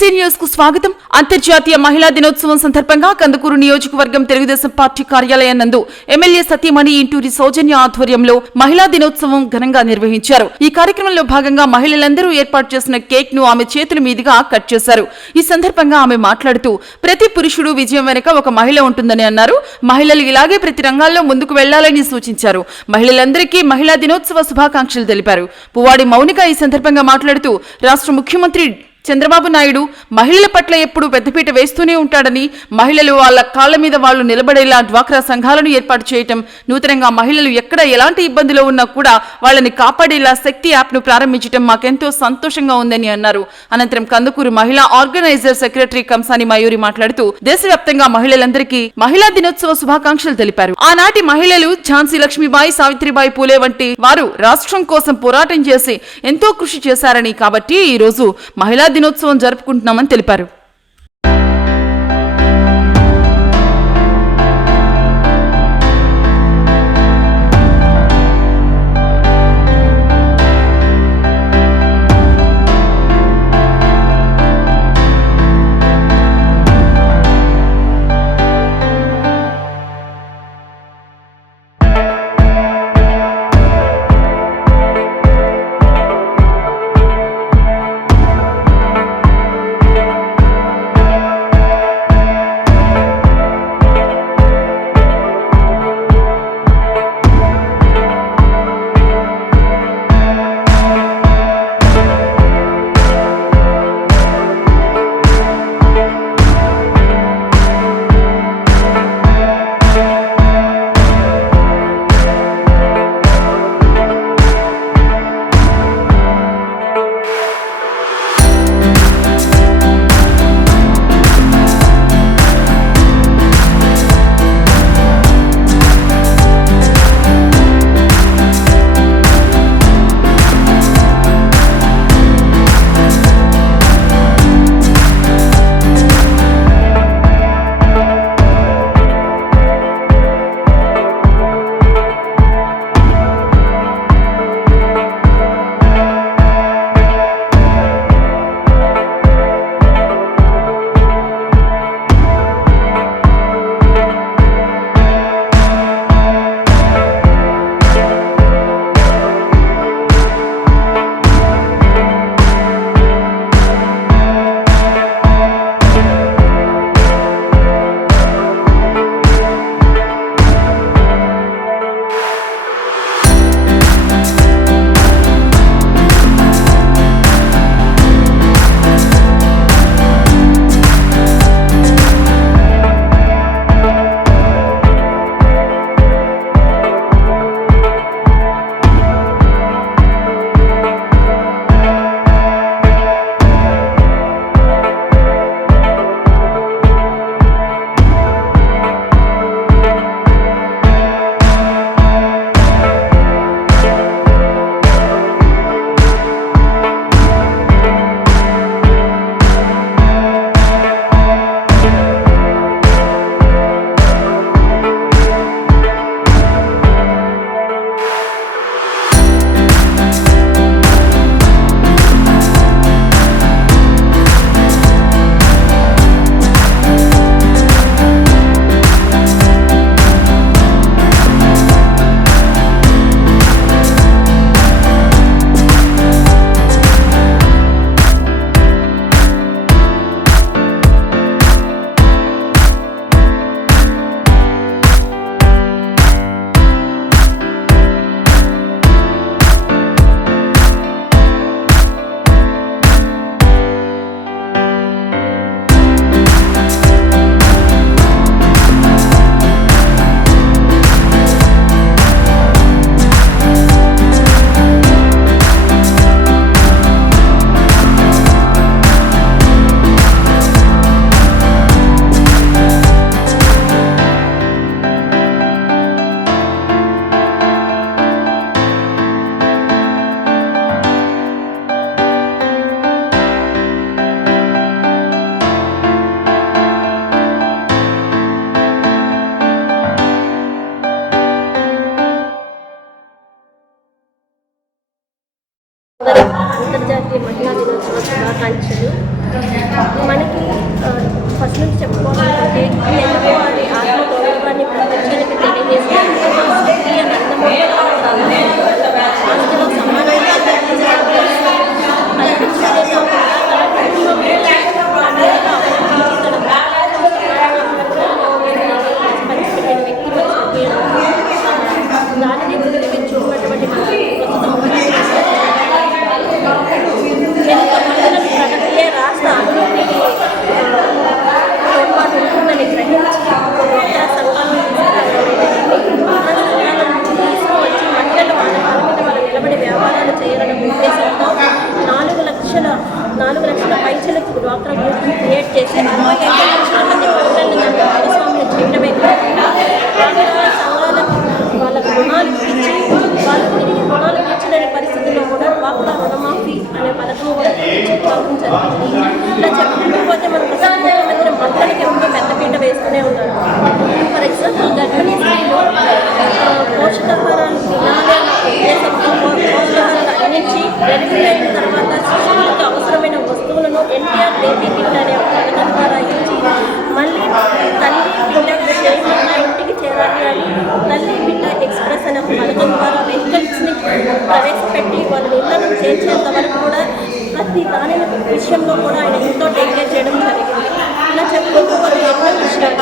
BC news కు స్వాగతం. అంతర్జాతీయ మహిళా దినోత్సవం సందర్భంగా కందుకూరు నియోజకవర్గం తెలుగుదేశం పార్టీ కార్యాలయం నందు ఎమ్మెల్యే సతీమణి ఇంటూరి సౌజన్య ఆధ్వర్యంలో మహిళా దినోత్సవం ఘనంగా నిర్వహించారు. ఈ కార్యక్రమంలో భాగంగా మహిళలందరూ ఏర్పాటు చేసిన కేక్ ను ఆమె చేతుల మీదుగా కట్ చేశారు. ఈ సందర్భంగా ఆమె మాట్లాడుతూ ప్రతి పురుషుడు విజయం వెనుక ఒక మహిళ ఉంటుందని అన్నారు. మహిళలు ఇలాగే ప్రతి రంగాల్లో ముందుకు వెళ్లాలని సూచించారు. మహిళలందరికీ మహిళా దినోత్సవ శుభాకాంక్షలు తెలిపారు. పువ్వాడి మౌనిక ఈ సందర్భంగా మాట్లాడుతూ రాష్ట్ర ముఖ్యమంత్రి చంద్రబాబు నాయుడు మహిళల పట్ల ఎప్పుడూ పెద్దపీట వేస్తూనే ఉంటాడని, మహిళలు వాళ్ళ కాళ్ల మీద వాళ్లు నిలబడేలా డ్వాక్రా సంఘాలను ఏర్పాటు చేయటం, నూతనంగా మహిళలు ఎక్కడ ఎలాంటి ఇబ్బందులు ఉన్నా కూడా వాళ్ళని కాపాడేలా శక్తి యాప్ ను ప్రారంభించడం మాకెంతో సంతోషంగా ఉందని అన్నారు. అనంతరం కందుకూరు మహిళా ఆర్గనైజర్ సెక్రటరీ కంసాని మయూరి మాట్లాడుతూ దేశవ్యాప్తంగా మహిళలందరికీ మహిళా దినోత్సవ శుభాకాంక్షలు తెలిపారు. ఆనాటి మహిళలు ఝాన్సీ లక్ష్మీబాయి, సావిత్రిబాయి పూలే వంటి వారు రాష్ట్రం కోసం పోరాటం చేసి ఎంతో కృషి చేశారని, కాబట్టి ఈ రోజు మహిళా దినోత్సవం జరుపుకుంటున్నామని తెలిపారు. అంతర్జాతీయ మహిళా దినోత్సవ శుభాకాంక్షలు. మనకి ఫస్ట్ నుంచి చెప్పుకోవాలంటే ఎంతో అది ఆత్మగౌరవాన్ని ప్రపంచానికి తెలియజేసే ఆస్తిలో సమానంగా పంచిపెట్టిన వ్యక్తి దానిని ముందుకు చూసినటువంటి ప్రగతియే రాష్ట్ర అభివృద్ధికి తోడ్పాటు ఉంటుందని గ్రహించి డ్వాక్రా సంఘాలను తీసుకువచ్చి మహిళలు వాళ్ళ కాళ్ళ మీద వాళ్ళు నిలబడి వ్యాపారాలు చేయాలనే ఉద్దేశంతో 4 లక్షల పైచలకు డ్వాక్రా గ్రూప్ని క్రియేట్ చేసి 65 లక్షల మంది మహిళలను దాన్ని భాగస్వామ్యం చేయడమే కాకుండా సంఘాలకు వాళ్ళకు రుణాలు ఇచ్చి వాళ్ళు తిరిగి రుణాలు తీర్చలేని పరిస్థితుల్లో కూడా డ్వాక్రా రుణమాఫీ అనే పథకం కూడా ప్రవేశించడం జరిగింది. ఇలా చెప్పుకోకపోతే మన ముఖ్యమంత్రి మహిళలకి ఎంతో పెద్దపీట వేస్తూనే ఉన్నారు. ఫర్ ఎగ్జాంపుల్ గర్భిణీ స్త్రీలు పోషకాహారాలు తినాలి అన్న ఉద్దేశంతో పోషకాహారాలు అందించి డెలివరీ అయిన తర్వాత శిశువులకు అవసరమైన వస్తువులను ఎన్టీఆర్ బేబీ కిట్ అనే ఒక పథకం ద్వారా ఇచ్చి మళ్ళీ తల్లి బిడ్డ క్షేమంగా ఇంటికి చేరాలి అని తల్లి బిడ్డ ఎక్స్ప్రెస్ అనే ఒక పథకం ద్వారా వెహికల్స్ని ప్రవేశపెట్టి వాళ్ళ ఇళ్లను చేర్చేంత వరకు కూడా ప్రతి దాని విషయంలో కూడా ఆయన ఎంతో టేకేర్ చేయడం జరిగింది. ఇలా చెప్పుకోకపోతే ఎన్నో విషయాలు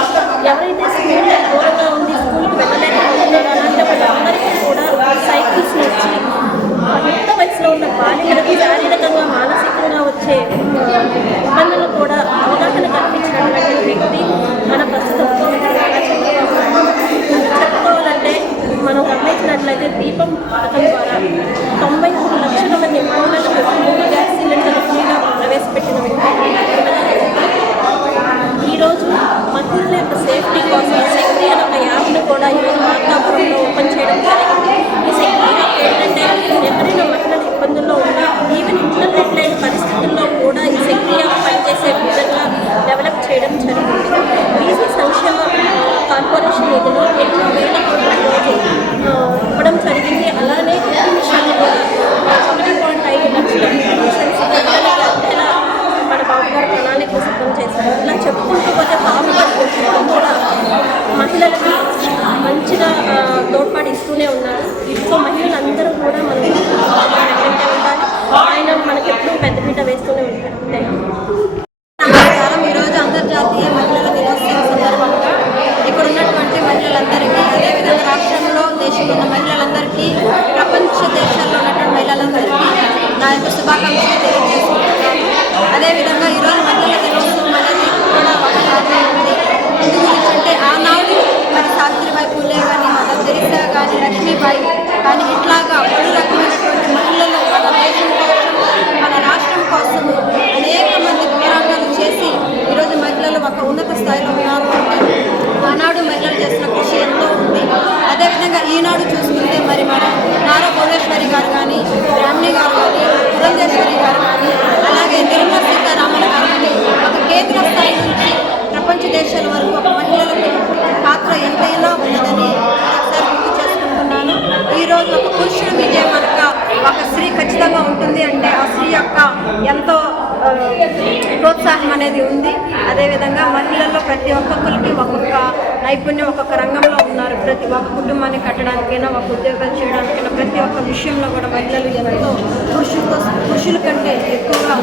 ఎవరైతే స్కూల్ దూరంగా ఉంది స్కూల్కి వెళ్ళలేకపోతున్నారో అలాంటి వాళ్ళందరికీ కూడా సైకిల్స్ని ఇచ్చి యుక్త వయసులో ఉన్న బాలికలకు శారీరకంగా మానసికంగా వచ్చే ఇబ్బందులు కూడా అవగాహన కల్పించినటువంటి వ్యక్తి మన ప్రస్తుతం చెప్పుకోవాలంటే మనం గమనించినట్లయితే దీపం పథకం ద్వారా 93 లక్షల మంది మహిళలకు 3 గ్యాస్ సిలిండర్లు ఫ్రీగా ప్రవేశపెట్టిన వ్యక్తి. ఈరోజు మహిళల యొక్క సేఫ్టీ కోసం శక్తి అనే ఒక యాప్ను కూడా ఈరోజు మార్కాపురంలో ఓపెన్ చేయడం జరిగింది. ఈ శక్తి యాప్ ఏంటంటే ఎవరైనా మహిళలు ఇబ్బందుల్లో ఉన్నా ఈవెన్ ఇంటర్నెట్ లేని పరిస్థితుల్లో కూడా ఈ శక్తి యాప్ పనిచేసే విధంగా డెవలప్ చేయడం జరిగింది. బీసీ సంక్షేమ కార్పొరేషన్ నిధులు ఎన్నో వేల కోట్ల రోజు ఇవ్వడం జరిగింది. అలానే మిషన్లు కూడా 1.5 లక్షల మిషన్స్ అందేలా మన బాబు గారు ప్రణాళికలు సిద్ధం చేశారు. ఇలా చెప్పుకుంటూ పోతే బాబు గారు కూడా మహిళలకి మంచిగా తోడ్పాటు ఇస్తూనే ఉన్నారు. సో మహిళలందరూ కూడా మనం ఉండాలి. ఆయన మనకి ఎప్పుడూ పెద్దపీట వేస్తూనే ఉంటారు. నమస్కారం. ఈరోజు అంతర్జాతీయ మహిళల దినోత్సవం సందర్భంగా ఇక్కడ ఉన్నటువంటి మహిళలందరికీ, అదేవిధంగా రాష్ట్రంలో దేశంలో ఉన్న మహిళలందరికీ, ప్రపంచ దేశాల్లో ఉన్నటువంటి మహిళలందరికీ నా యొక్క శుభాకాంక్షలు తెలియజేసుకుంటున్నాను. అదేవిధంగా ఈరోజు మహిళల దినోత్సవం అనేది కూడా ఒక కారణం ఉంది. ఎందు గురించి అంటే ఆనాడు మరి సావిత్రిబాయి పూలే కానీ, మదర్ తెరిసా కానీ, లక్ష్మీబాయి కానీ ఇట్లాగా పలు రకమైనటువంటి మహిళలు మన దేశం కోసం, మన రాష్ట్రం కోసం అనేక మంది పోరాటాలు చేసి ఈరోజు మహిళలు ఒక ఉన్నత స్థాయిలో ఉన్నారు అంటే ఆనాడు మహిళలు చేసిన కృషి ఎంతో ఉంది. అదేవిధంగా ఈనాడు చూసుకుంటే మరి మన నారా భువనేశ్వరి గారు కానీ, బ్రాహ్మణి గారు కానీ, పురంధేశ్వరి గారు కానీ, అలాగే నిర్మలా సీతారామన్ గారు కానీ ఒక కేంద్ర స్థాయి నుంచి ప్రపంచ దేశాల వరకు ఒక మహిళలకు పాత్ర ఎంతైనా ఉన్నదని ఒకసారి గుర్తు చేసుకుంటున్నాను. ఈరోజు ఒక పురుషుడు విజయం కనుక ఒక స్త్రీ ఖచ్చితంగా ఉంటుంది అంటే ఆ స్త్రీ యొక్క ఎంతో ప్రోత్సాహం అనేది ఉంది. అదేవిధంగా మహిళల్లో ప్రతి ఒక్కొక్కరికి ఒక్కొక్క నైపుణ్యం ఒక్కొక్క రంగంలో ఉన్నారు. ప్రతి ఒక్క కుటుంబాన్ని కట్టడానికైనా, ఒక ఉద్యోగాలు చేయడానికైనా ప్రతి ఒక్క విషయంలో కూడా మహిళలు ఎంతో పురుషుల కంటే ఎక్కువగా